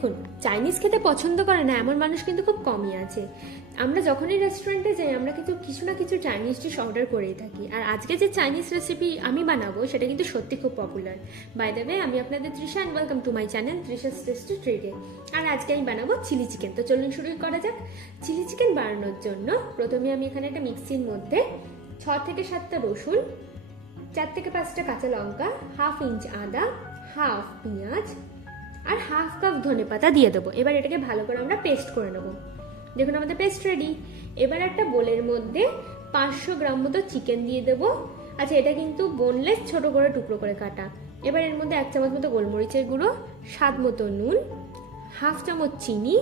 দেখুন, চাইনিজ খেতে পছন্দ করে না এমন মানুষ কিন্তু খুব কমই আছে। আমরা যখনই রেস্টুরেন্টে যাই আমরা কিন্তু কিছু না কিছু চাইনিজ ডিশ অর্ডার করেই থাকি। আর আজকে যে চাইনিজ রেসিপি আমি বানাবো সেটা কিন্তু সত্যি খুব পপুলার। বাই দ্য ওয়ে, আমি আপনাদের Trisha and welcome to my channel Trisha's tasty ট্রিটে। আর আজকে আমি বানাবো চিলি চিকেন। তো চলুন শুরু করা যাক। চিলি চিকেন বানানোর জন্য প্রথমে আমি এখানে একটা মিক্সির মধ্যে 6 থেকে 7টা রসুন, 4 থেকে 5টা কাঁচা লঙ্কা, হাফ ইঞ্চ আদা, হাফ পেঁয়াজ আর হাফ কাপ ধনেপাতা দিয়ে দেবো। এবার এটাকে ভালো করে আমরা পেস্ট করে নেবো। দেখুন আমাদের পেস্ট রেডি। এবার একটা বোলের মধ্যে 500 গ্রাম মতো চিকেন দিয়ে দেবো। আচ্ছা, এটা কিন্তু বোনলেস, ছোট করে টুকরো করে কাটা। এবার এর মধ্যে 1 চামচ মতো গোলমরিচের গুঁড়ো, স্বাদ মতো নুন, হাফ চামচ চিনি।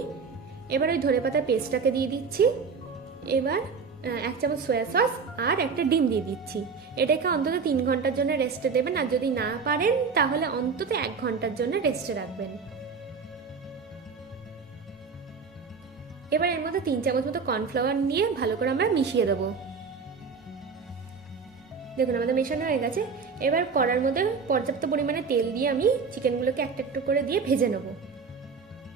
এবার ওই ধনেপাতার পেস্টটাকে দিয়ে দিচ্ছি। এবার 1 চামচ সয়া সস আর একটা ডিম দিয়ে দিচ্ছি। এটাকে অন্তত 3 ঘন্টার জন্য রেস্টে দেবেন, আর যদি না পারেন তাহলে অন্তত 1 ঘন্টার জন্য রেস্টে রাখবেন। এবার এর মধ্যে 3 চামচ মতো কর্নফ্লাওয়ার নিয়ে ভালো করে আমরা মিশিয়ে দেবো। দেখুন আমাদের মেশানো হয়ে গেছে। এবার কড়ার মধ্যে পর্যাপ্ত পরিমাণে তেল দিয়ে আমি চিকেনগুলোকে একটা একটু করে দিয়ে ভেজে নেবো।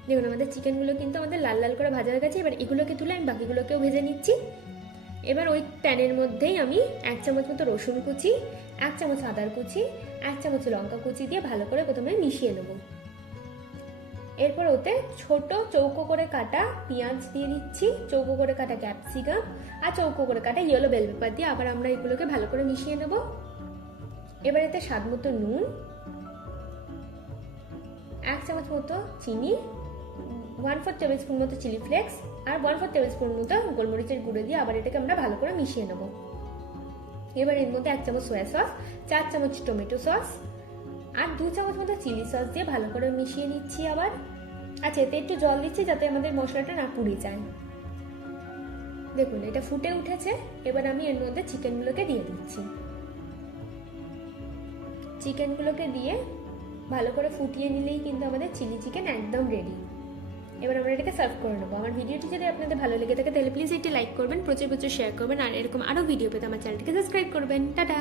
দেখুন আমাদের চিকেনগুলো কিন্তু আমাদের লাল লাল করে ভাজা হয়ে গেছে। এবার এগুলোকে তুলে আমি বাকিগুলোকেও ভেজে নিচ্ছি। এবার ওই প্যানের মধ্যেই আমি 1 চামচ মতো রসুন কুচি, 1 চামচ আদার কুচি, 1 চামচ লঙ্কা কুচি দিয়ে ভালো করে প্রথমে মিশিয়ে নেব। এরপর ওতে ছোট চৌকো করে কাটা পেঁয়াজ দিয়ে দিচ্ছি, চৌকো করে কাটা ক্যাপসিকাম আর চৌকো করে কাটা ইয়েলো বেল পেপার দিয়ে আবার আমরা এগুলোকে ভালো করে মিশিয়ে নেব। এবার এতে স্বাদ মতো নুন, 1 চামচ মতো চিনি, 1/4 টেবিল স্পুন মতো চিলি ফ্লেক্স আর 1/4 টেবিল স্পুন মতো গোলমরিচের গুঁড়ো দিয়ে আবার এটাকে আমরা ভালো করে মিশিয়ে নেব। এবার এর মধ্যে 1 চামচ সয়া সস, 4 চামচ টমেটো সস আর 2 চামচ মতো চিলি সস দিয়ে ভালো করে মিশিয়ে নিচ্ছি আবার। আচ্ছা, এতে একটু জল দিচ্ছি যাতে আমাদের মশলাটা না পুড়ে যায়। দেখুন এটা ফুটে উঠেছে। এবার আমি এর মধ্যে চিকেনগুলোকে দিয়ে দিচ্ছি। চিকেনগুলোকে দিয়ে ভালো করে ফুটিয়ে নিলেই কিন্তু আমাদের চিলি চিকেন একদম রেডি। এবার আমরা এটাকে সার্ভ করে নেবো। আমার ভিডিওটি যদি আপনাদের ভালো লেগে থাকে তাহলে প্লিজ একটি লাইক করবেন, প্রচুর প্রচুর শেয়ার করবেন, আর এরকম আরও ভিডিও পেতে আমার চ্যানেলটিকে সাবস্ক্রাইব করবেন। টাটা।